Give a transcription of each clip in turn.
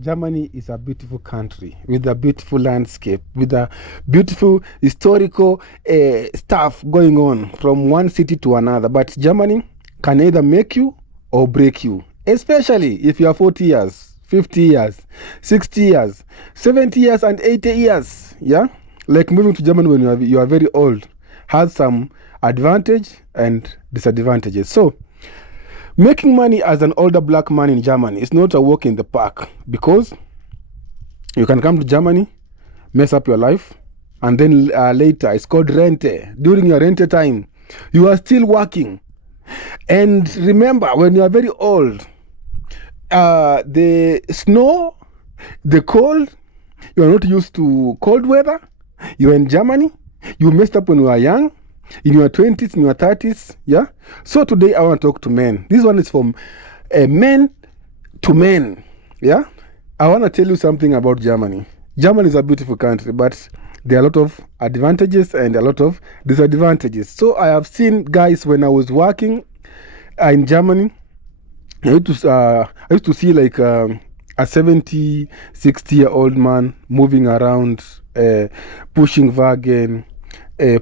Germany is a beautiful country with a beautiful landscape, with a beautiful historical stuff going on from one city to another. But Germany can either make you or break you, especially if you are 40 years, 50 years, 60 years, 70 years, and 80 years. Yeah? Like moving to Germany when you are very old has some advantage and disadvantages. So, making money as an older black man in Germany is not a walk in the park, because you can come to Germany, mess up your life, and then later it's called rente. During your rente time, you are still working. And remember, when you are very old, the snow, the cold, you are not used to cold weather. You are in Germany, you messed up when you were young, in your 20s, in your 30s, yeah? So today I want to talk to men. This one is from men to men, yeah? I want to tell you something about Germany. Germany is a beautiful country, but there are a lot of advantages and a lot of disadvantages. So I have seen guys when I was working in Germany, I used to see like a 70, 60-year-old man moving around, pushing wagon,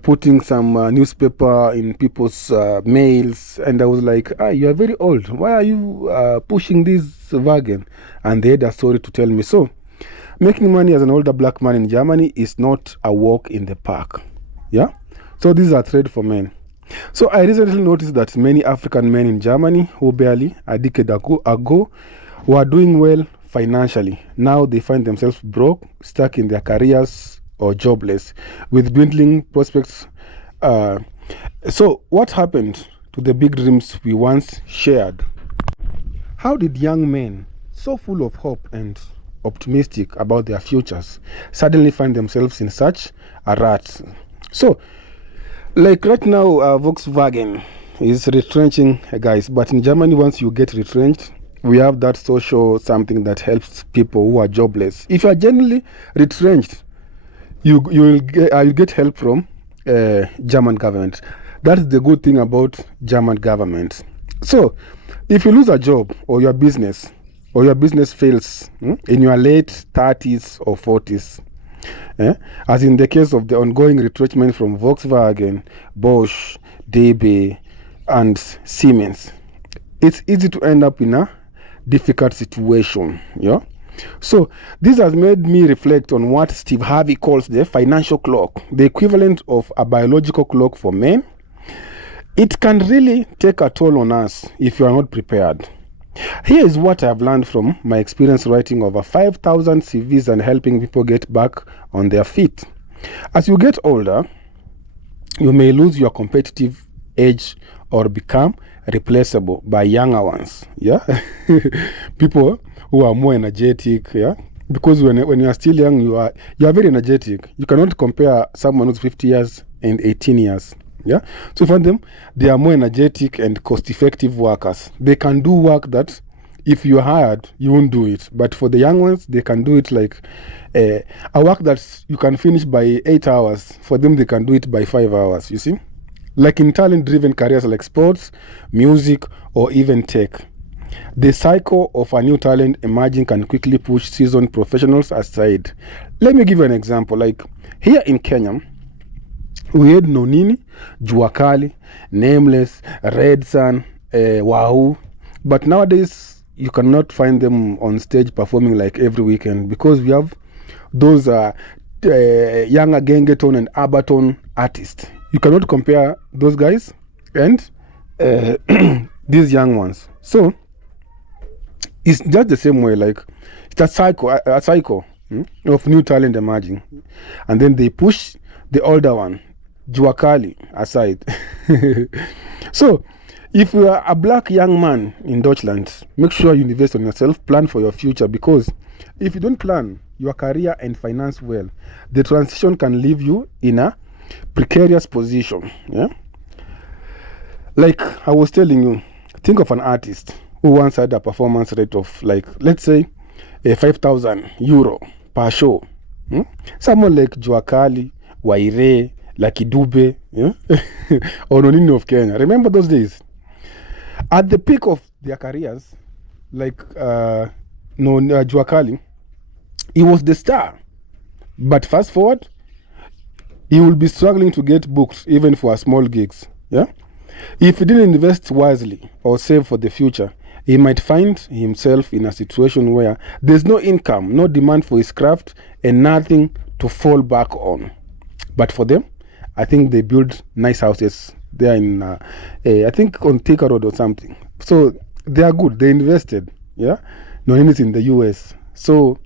putting some newspaper in people's mails, and I was like, you are very old. Why are you pushing this wagon? And they had a story to tell me. So, making money as an older black man in Germany is not a walk in the park. Yeah? So, this is a trade for men. So, I recently noticed that many African men in Germany, who barely a decade ago were doing well financially, now they find themselves broke, stuck in their careers, or jobless, with dwindling prospects. So what happened to the big dreams we once shared? How did young men, so full of hope and optimistic about their futures, suddenly find themselves in such a rut? So, like right now, Volkswagen is retrenching guys, but in Germany, once you get retrenched, we have that social something that helps people who are jobless. If you are generally retrenched, you will get help from German government. That's the good thing about German government. So, if you lose a job or your business fails in your late 30s or 40s, as in the case of the ongoing retrenchment from Volkswagen, Bosch, DB, and Siemens, it's easy to end up in a difficult situation. Yeah. So this has made me reflect on what Steve Harvey calls the financial clock, the equivalent of a biological clock for men. It can really take a toll on us if you are not prepared. Here is what I have learned from my experience writing over 5,000 CVs and helping people get back on their feet. As you get older, you may lose your competitive edge or become replaceable by younger ones. Yeah, people who are more energetic. Yeah, because when you are still young, you are very energetic. You cannot compare someone who's 50 years and 18 years. Yeah, so for them, they are more energetic and cost-effective workers. They can do work that if you're hired, you won't do it. But for the young ones, they can do it like a work that you can finish by 8 hours. For them, they can do it by 5 hours. You see, like in talent-driven careers like sports, music, or even tech. The cycle of a new talent emerging can quickly push seasoned professionals aside. Let me give you an example. Like here in Kenya, we had Nonini, Jua Kali, Nameless, Red Sun, Wahoo. But nowadays, you cannot find them on stage performing like every weekend because we have those younger Gengeton and Abaton artists. You cannot compare those guys and these young ones. So, it's just the same way, like it's a cycle of new talent emerging. And then they push the older one, Jua Kali, aside. So, if you are a black young man in Deutschland, make sure you invest on yourself, plan for your future, because if you don't plan your career and finance well, the transition can leave you in a precarious position. Yeah? Like I was telling you, think of an artist who once had a performance rate of like, let's say, 5,000 euro per show. Someone like Jua Kali, Waire, Lucky Dube, or Nonini of Kenya. Remember those days? At the peak of their careers, like Jua Kali, he was the star. But fast forward, he will be struggling to get booked even for small gigs. Yeah? If he didn't invest wisely or save for the future, he might find himself in a situation where there's no income, no demand for his craft, and nothing to fall back on. But for them, I think they build nice houses there in, I think on Thika Road or something. So they are good. They invested. Yeah, no, it's in the US. So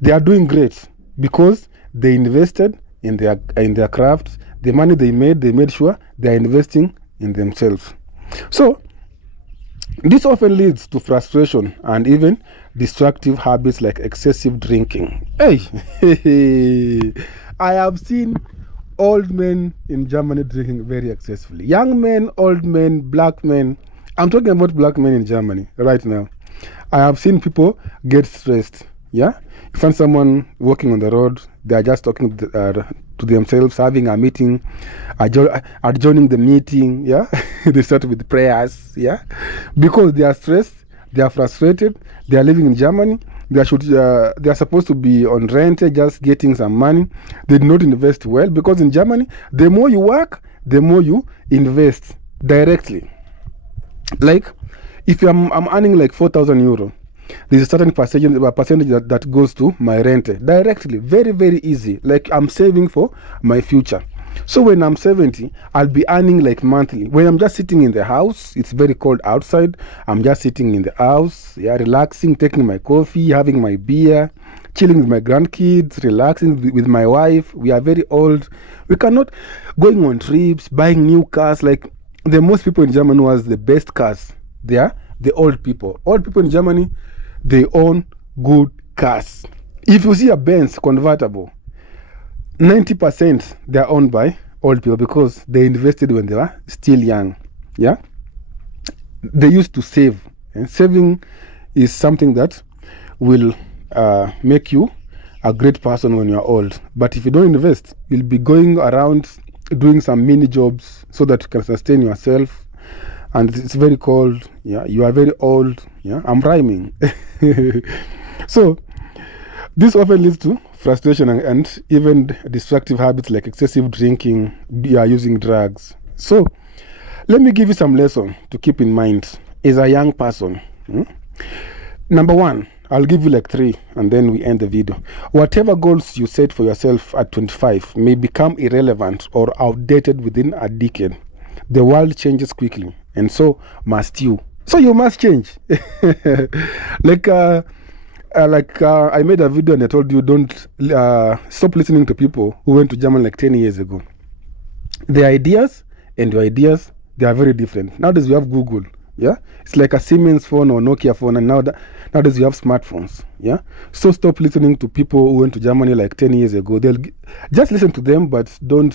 they are doing great because they invested in their craft. The money they made sure they are investing in themselves. So this often leads to frustration and even destructive habits like excessive drinking. Hey, I have seen old men in Germany drinking very excessively. Young men, old men, black men. I'm talking about black men in Germany right now. I have seen people get stressed. Yeah, you find someone walking on the road, they are just talking to themselves, having a meeting, adjourning the meeting. Yeah, they start with prayers. Yeah, because they are stressed, they are frustrated, they are living in Germany. They are supposed to be on rent, just getting some money. They did not invest well because in Germany, the more you work, the more you invest directly. Like, if I'm earning like 4,000 euro, there's a certain percentage that goes to my rent directly. Very, very easy. Like, I'm saving for my future. So when I'm 70, I'll be earning like monthly. When I'm just sitting in the house, it's very cold outside. I'm just sitting in the house, yeah, relaxing, taking my coffee, having my beer, chilling with my grandkids, relaxing with my wife. We are very old. We cannot going on trips, buying new cars. Like the most people in Germany who has the best cars, they are the old people. Old people in Germany, they own good cars. If you see a Benz convertible, 90% they are owned by old people because they invested when they were still young. Yeah, they used to save, and saving is something that will make you a great person when you are old. But if you don't invest, you'll be going around doing some mini jobs so that you can sustain yourself, and it's very cold. Yeah, you are very old. Yeah, I'm rhyming. So this often leads to frustration and even destructive habits like excessive drinking, using drugs. So let me give you some lessons to keep in mind as a young person. Number one, I'll give you like 3 and then we end the video. Whatever goals you set for yourself at 25 may become irrelevant or outdated within a decade. The world changes quickly, and so must you. So you must change. I made a video and I told you don't stop listening to people who went to Germany like 10 years ago. Their ideas and your ideas, they are very different. Nowadays you have Google. Yeah, it's like a Siemens phone or Nokia phone, and nowadays you have smartphones. Yeah, so stop listening to people who went to Germany like 10 years ago. Just listen to them, but don't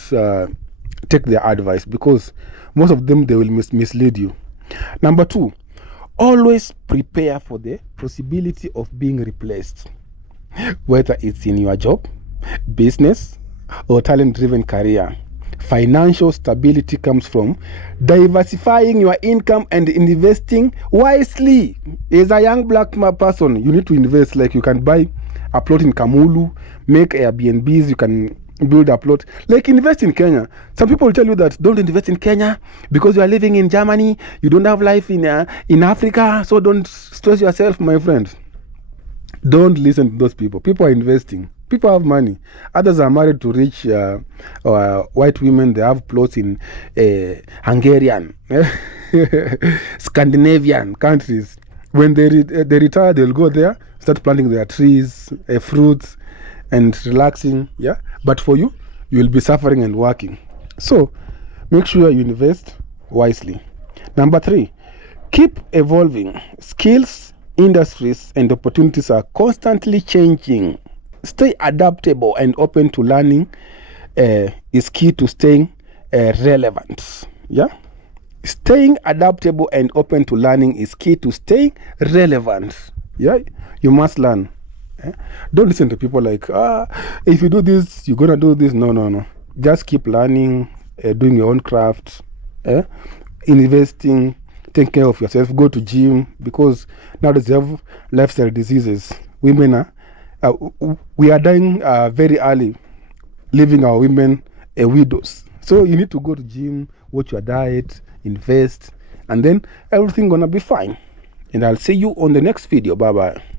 take their advice because most of them, they will mislead you. Number 2, always prepare for the possibility of being replaced, whether it's in your job, business, or talent-driven career. Financial stability comes from diversifying your income and investing wisely. As a young black person, you need to invest. Like, you can buy a plot in Kamulu, make Airbnbs, you can build a plot. Like, invest in Kenya. Some people will tell you that don't invest in Kenya because you are living in Germany, you don't have life in Africa, so don't stress yourself, my friend. Don't listen to those people. People are investing. People have money. Others are married to rich white women. They have plots in Hungarian, Scandinavian countries. When they retire, they'll go there, start planting their trees, fruits, and relaxing. Yeah. But for you, you will be suffering and working. So make sure you invest wisely. Number 3, keep evolving. Skills, industries, and opportunities are constantly changing. Stay adaptable and open to learning is key to staying relevant. Yeah, staying adaptable and open to learning is key to staying relevant. Yeah, you must learn. Don't listen to people like, if you do this, you're gonna do this. No. Just keep learning, doing your own craft, investing, take care of yourself, go to gym, because nowadays they have lifestyle diseases. Women we are dying very early, leaving our women widows. So you need to go to gym, watch your diet, invest, and then everything gonna be fine. And I'll see you on the next video. Bye bye.